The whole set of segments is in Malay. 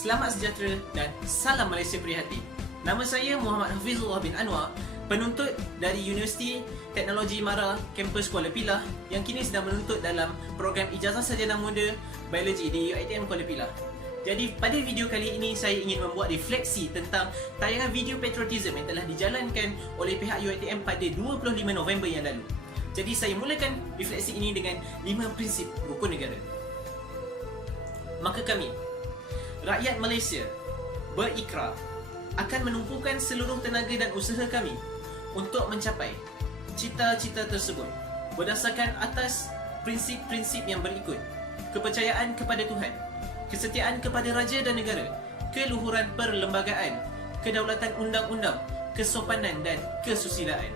Selamat sejahtera dan salam Malaysia Prihatin. Nama saya Muhammad Hafizullah bin Anwar, penuntut dari Universiti Teknologi Mara Kampus Kuala Pilah yang kini sedang menuntut dalam program Ijazah Sarjana Muda Biologi di UiTM Kuala Pilah. Jadi pada video kali ini saya ingin membuat refleksi tentang tayangan video patriotism yang telah dijalankan oleh pihak UiTM pada 25 November yang lalu. Jadi saya mulakan refleksi ini dengan 5 prinsip rukun negara. Maka kami, rakyat Malaysia, berikrar akan menumpukan seluruh tenaga dan usaha kami untuk mencapai cita-cita tersebut berdasarkan atas prinsip-prinsip yang berikut: kepercayaan kepada Tuhan, kesetiaan kepada raja dan negara, keluhuran perlembagaan, kedaulatan undang-undang, kesopanan dan kesusilaan.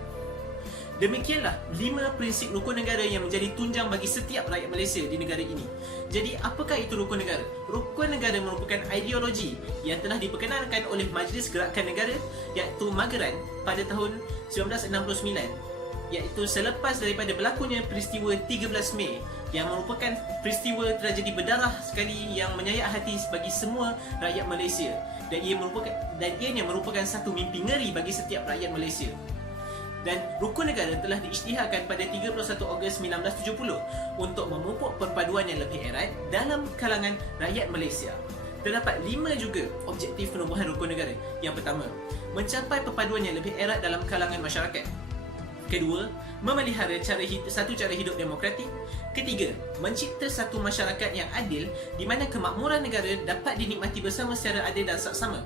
Demikianlah 5 prinsip rukun negara yang menjadi tunjang bagi setiap rakyat Malaysia di negara ini. Jadi apakah itu rukun negara? Rukun negara merupakan ideologi yang telah diperkenalkan oleh Majlis Gerakan Negara iaitu Mageran pada tahun 1969, iaitu selepas daripada berlakunya peristiwa 13 Mei yang merupakan peristiwa tragedi berdarah sekali yang menyayat hati bagi semua rakyat Malaysia, dan ianya merupakan satu mimpi ngeri bagi setiap rakyat Malaysia. Dan rukun negara telah diisytiharkan pada 31 Ogos 1970 untuk memupuk perpaduan yang lebih erat dalam kalangan rakyat Malaysia. Terdapat 5 juga objektif penubuhan rukun negara. Yang pertama, mencapai perpaduan yang lebih erat dalam kalangan masyarakat. Kedua, memelihara satu cara hidup demokratik. Ketiga, mencipta satu masyarakat yang adil di mana kemakmuran negara dapat dinikmati bersama secara adil dan saksama.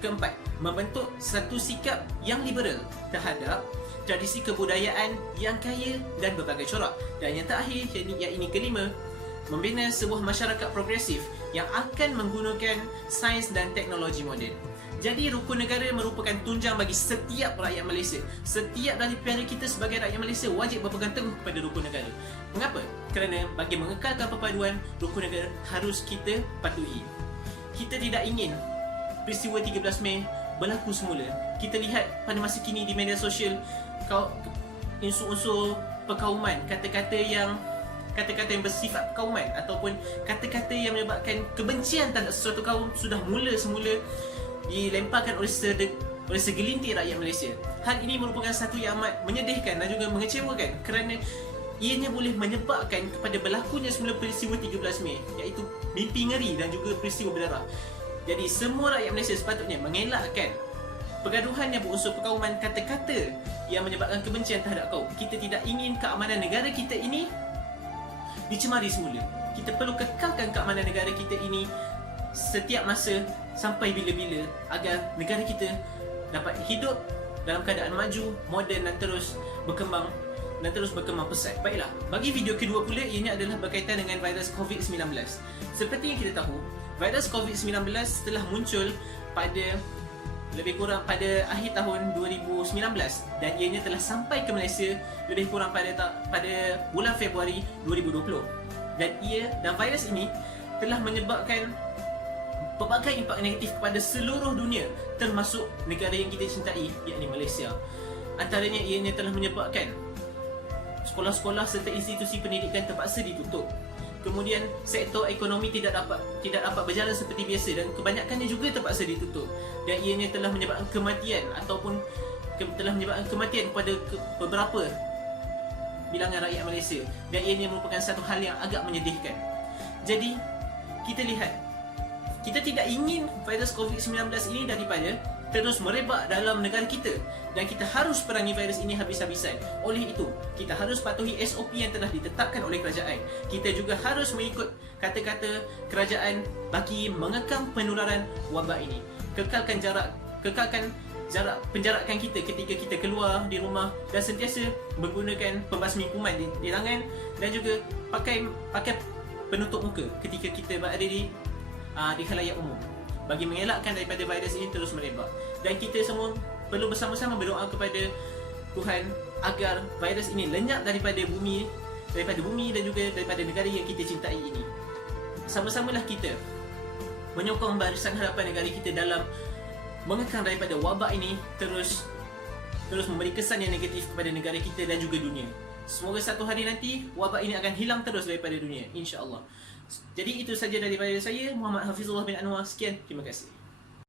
Keempat, membentuk satu sikap yang liberal terhadap tradisi kebudayaan yang kaya dan berbagai corak. Dan yang terakhir, yang ini kelima, membina sebuah masyarakat progresif yang akan menggunakan sains dan teknologi moden. Jadi rukun negara merupakan tunjang bagi setiap rakyat Malaysia. Setiap daripada kita sebagai rakyat Malaysia wajib berpegang teguh kepada rukun negara. Mengapa? Kerana bagi mengekalkan perpaduan, rukun negara harus kita patuhi. Kita tidak ingin peristiwa 13 Mei berlaku semula. Kita lihat pada masa kini di media sosial unsur-unsur perkauman, kata-kata yang bersifat perkauman ataupun kata-kata yang menyebabkan kebencian terhadap sesuatu kaum sudah semula dilemparkan oleh segelintir rakyat Malaysia. Hal ini merupakan satu yang amat menyedihkan dan juga mengecewakan kerana ianya boleh menyebabkan kepada berlakunya semula peristiwa 13 Mei, iaitu mimpi ngeri dan juga peristiwa berdarah. Jadi semua rakyat Malaysia sepatutnya mengelakkan pergaduhan yang berunsur perkauman, kata-kata yang menyebabkan kebencian terhadap kaum. Kita tidak ingin keamanan negara kita ini dicemari semula. Kita perlu kekalkan keamanan negara kita ini setiap masa sampai bila-bila agar negara kita dapat hidup dalam keadaan maju, moden dan terus berkembang pesat. Baiklah, bagi video kedua pula, ianya adalah berkaitan dengan virus COVID-19. Seperti yang kita tahu, virus COVID-19 telah muncul lebih kurang pada akhir tahun 2019 dan ianya telah sampai ke Malaysia lebih kurang pada bulan Februari 2020. Dan virus ini telah menyebabkan pelbagai impak negatif kepada seluruh dunia, termasuk negara yang kita cintai, iaitu Malaysia. Antaranya, ianya telah menyebabkan sekolah-sekolah serta institusi pendidikan terpaksa ditutup. Kemudian sektor ekonomi tidak dapat berjalan seperti biasa dan kebanyakannya juga terpaksa ditutup. Dan ianya telah menyebabkan kematian kepada beberapa bilangan rakyat Malaysia. Dan ianya merupakan satu hal yang agak menyedihkan. Jadi kita lihat, kita tidak ingin virus COVID-19 ini daripada terus merebak dalam negara kita, dan kita harus perangi virus ini habis-habisan. Oleh itu, kita harus patuhi SOP yang telah ditetapkan oleh kerajaan. Kita juga harus mengikut kata-kata kerajaan bagi mengekang penularan wabak ini. Kekalkan jarak, penjarakan kita ketika kita keluar di rumah, dan sentiasa menggunakan pembasmi kuman di tangan, dan juga pakai penutup muka ketika kita berada di khalayak umum, bagi mengelakkan daripada virus ini terus merebak. Dan kita semua perlu bersama-sama berdoa kepada Tuhan agar virus ini lenyap daripada bumi dan juga daripada negara yang kita cintai ini. Sama-samalah kita menyokong Barisan Harapan negara kita dalam mengekang daripada wabak ini terus memberi kesan yang negatif kepada negara kita dan juga dunia. Semoga satu hari nanti wabak ini akan hilang terus daripada dunia, insya-Allah. Jadi itu saja daripada saya, Muhammad Hafizullah bin Anwar. Sekian, terima kasih.